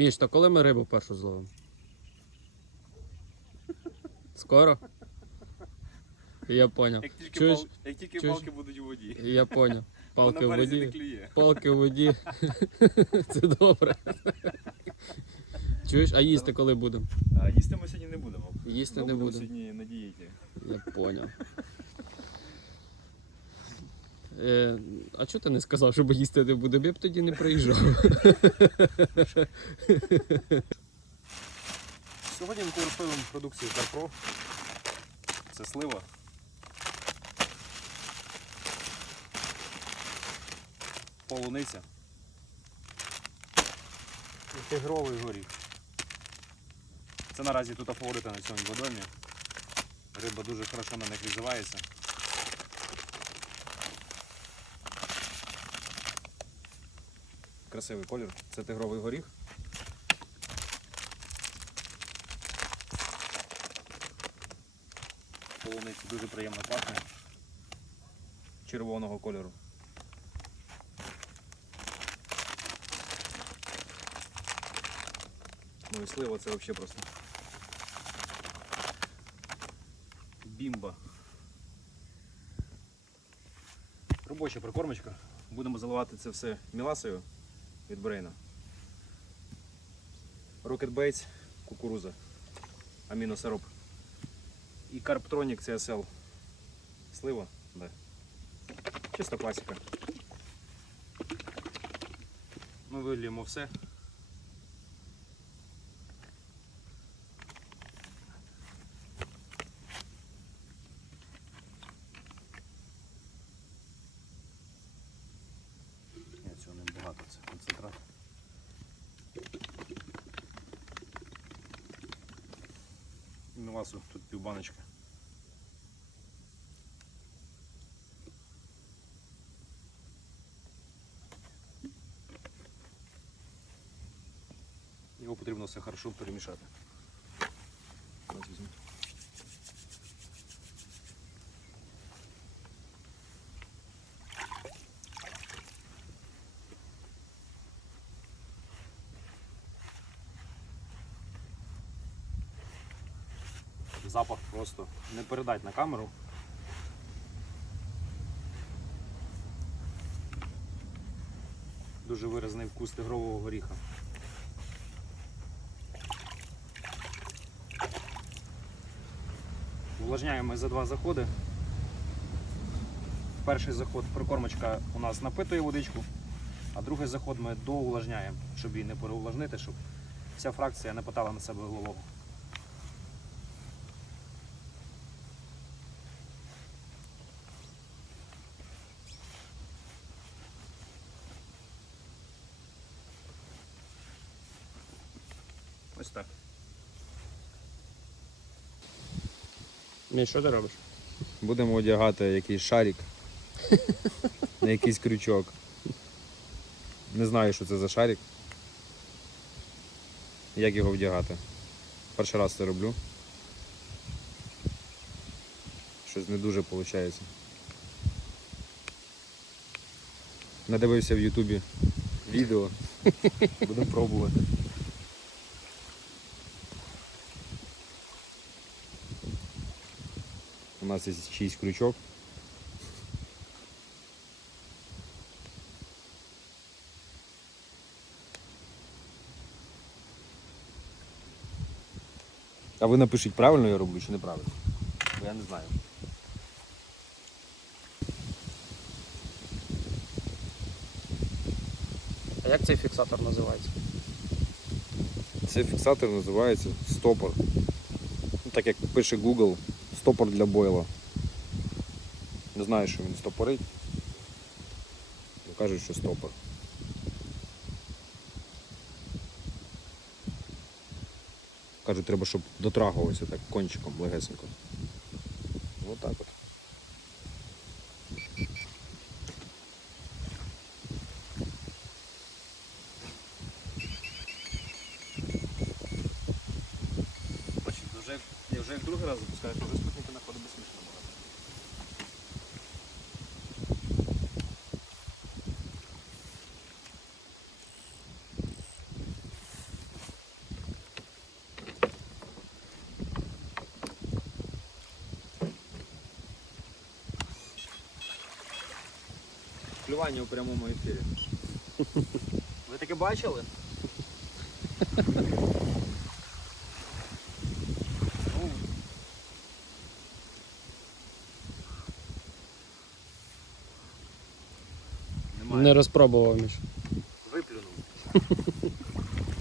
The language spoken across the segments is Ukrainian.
Міш, то коли ми рибу першу зловимо? Скоро? Я поняв. Як тільки, Чуєш? пал... Як тільки Чуєш? палки будуть у воді. Я поняв. Палки в березі не воді. клює. Палки в воді. Це добре. Чуєш, а їсти коли будемо? А їсти ми сьогодні не будемо. Їсти Ми не будемо будемо. сьогодні на дієті. Я поняв. Е, а чого ти не сказав, щоб їсти не будемо? Я б тоді не приїжджав. Сьогодні використовуємо продукцію Карпро. Це слива. Полуниця. І тигровий горіх. Це наразі тут фаворити на цьому водомі. Риба дуже хорошо на них відзивається. Красивий колір. Це тигровий горіх. полуниці дуже приємно пахне. Червоного кольору. Ну і слива це взагалі просто. Бімба. Робоча прикормочка. Будемо заливати це все міласою від Брейна. Rocket Bates, кукуруза, аміносироп. І Карптронік CSL. Слива? Да. Чисто класика. Ми виліємо все. Багато, це концентрат. Міласу тут півбаночка. Його потрібно все хорошо перемішати. Запах просто не передать на камеру. Дуже виразний вкус тигрового горіха. Увлажняємо за два заходи. Перший заход прикормочка у нас напитує водичку, а другий заход ми доувлажняємо, щоб її не переувлажнити, щоб вся фракція не питала на себе вологу. Ось так. Міш, що ти робиш? Будемо одягати якийсь шарик на якийсь крючок. Не знаю, що це за шарик. Як його вдягати. Перший раз це роблю. Щось не дуже виходить. Надивився в Ютубі відео. Будемо пробувати. Нас є чийсь крючок. А ви напишіть, правильно я роблю чи неправильно? Бо я не знаю. А як цей фіксатор називається? Цей фіксатор називається стопор. Ну, так як пише Google, стопор для бойла. Не знаю, що він стопорить. Ну, Кажуть, що стопор. Кажуть, треба, щоб дотрагувався так кончиком легесенько. Отак от. Бачите, вже, я вже як другий раз запускаю, то вже спутники знаходить безсмішно багато. Клювання у прямому ефірі. Ви таке бачили? Ну, Немає. Не розпробував Міш. Виплюнув.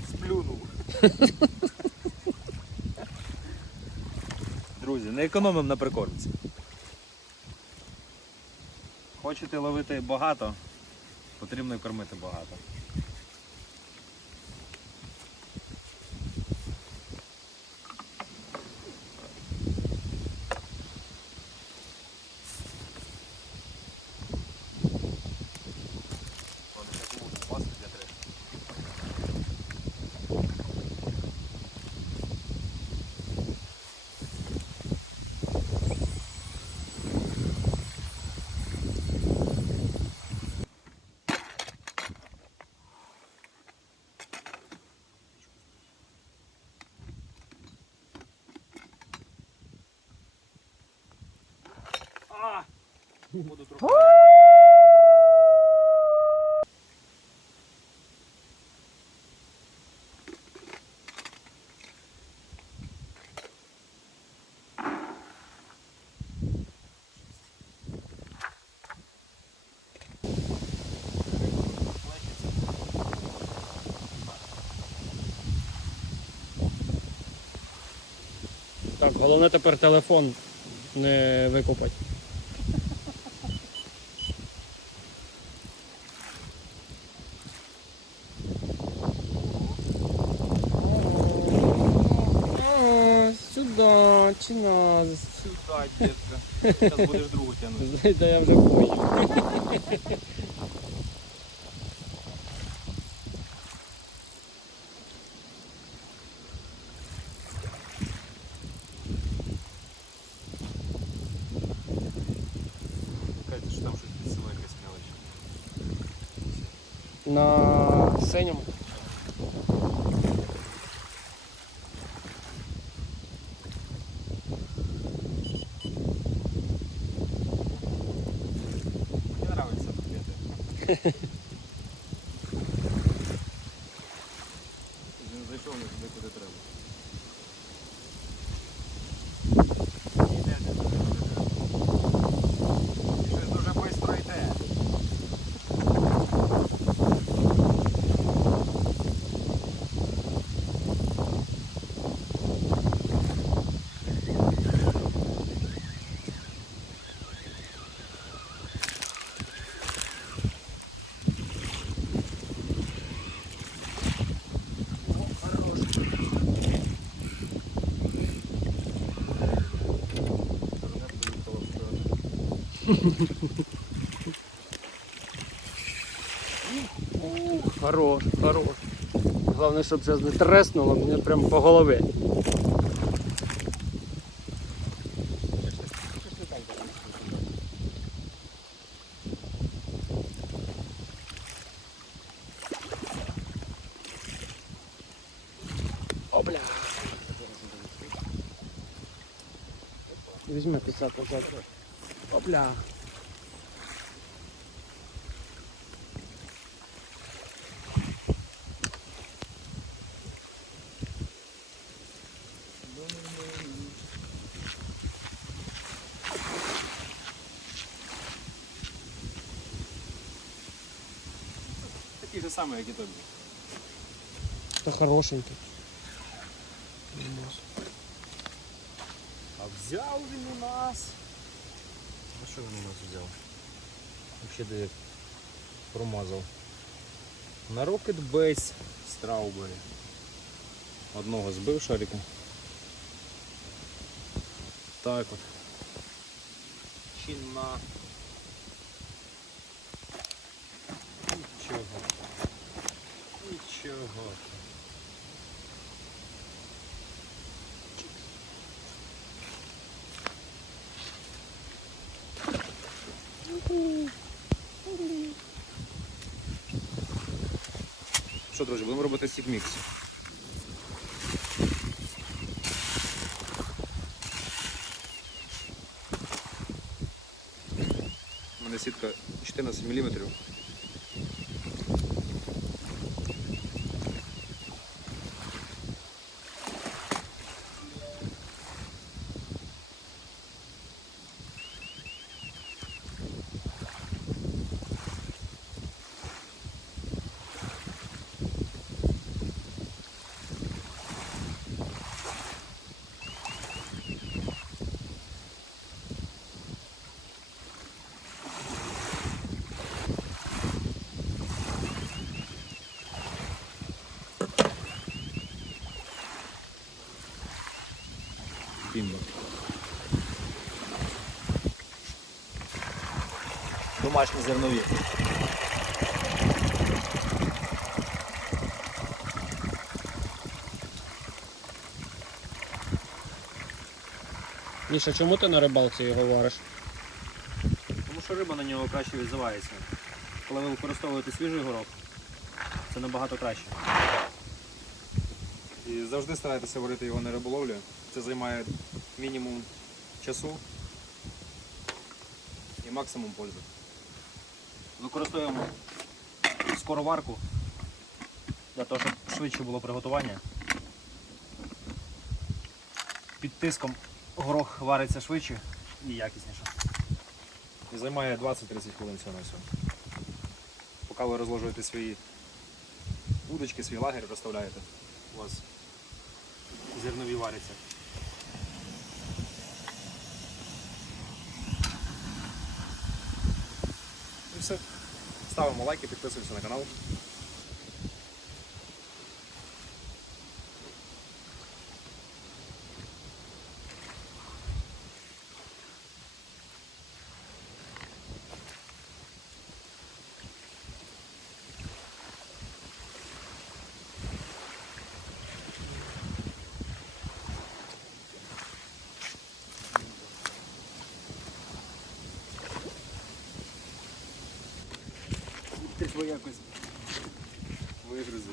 Сплюнув. Друзі, не економимо на прикормці. Хочете ловити багато, потрібно і кормити багато. А! Буду трохи. Так, головне тепер телефон не викопати. Нас. Сюда, детка. Зараз будеш другу тягнути. Та я вже бою. Кажете, що там щось під село якась мелочь. На синьому. Хорош, хорош. Головне, щоб зараз не треснуло, мені прямо по голові. Опля. Візьми писати завтра. Опля. Такий же самий, як і тобі. Та хорошенький. А взяв він у нас. Що він у нас взяв? Взагалі де як. На Rocket Base Strawberry. Одного збив шарика. Так от. Чина. Нічого. Нічого. Що, друзі, будемо робити сік-мікс. У мене сітка 14 мм. Бімба. Домашні зернові. Міша, чому ти на рибалці його вариш? Тому що риба на нього краще відзивається. Коли ви використовуєте свіжий горох, це набагато краще. І завжди старайтеся варити його на риболовлі. Це займає мінімум часу і максимум пользи. Використовуємо скороварку для того, щоб швидше було приготування. Під тиском горох вариться швидше і якісніше. І займає 20-30 хвилин всього на все. Поки ви розложуєте свої удочки, свій лагерь розставляєте. У вас зернові варяться. Все. Ставимо лайки, підписуємося на канал. Ж якось. Вигризи.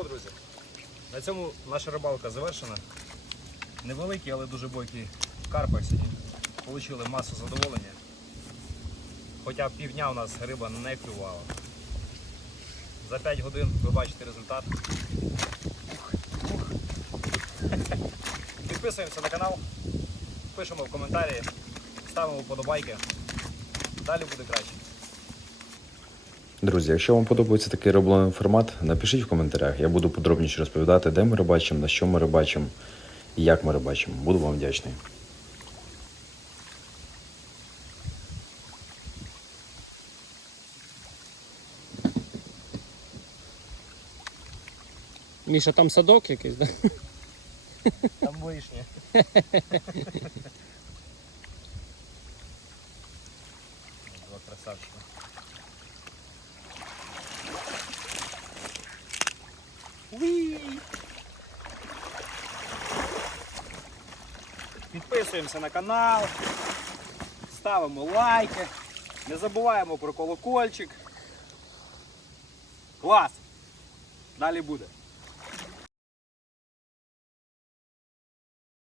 Що, друзі, на цьому наша рибалка завершена. Невеликі, але дуже бойкі карпи сьогодні. Получили масу задоволення. Хоча півдня у нас риба не клювала. За 5 годин ви бачите результат. Підписуємося на канал, пишемо в коментарі, ставимо вподобайки. Далі буде краще. Друзі, якщо вам подобається такий риболовний формат, напишіть в коментарях. Я буду подробніше розповідати, де ми рибачимо, на що ми рибачимо і як ми рибачимо. Буду вам вдячний. Міша, там садок якийсь, да? Там вишня. Два красавчика. Уі! Підписуємося на канал, ставимо лайки, не забуваємо про колокольчик. Клас! Далі буде.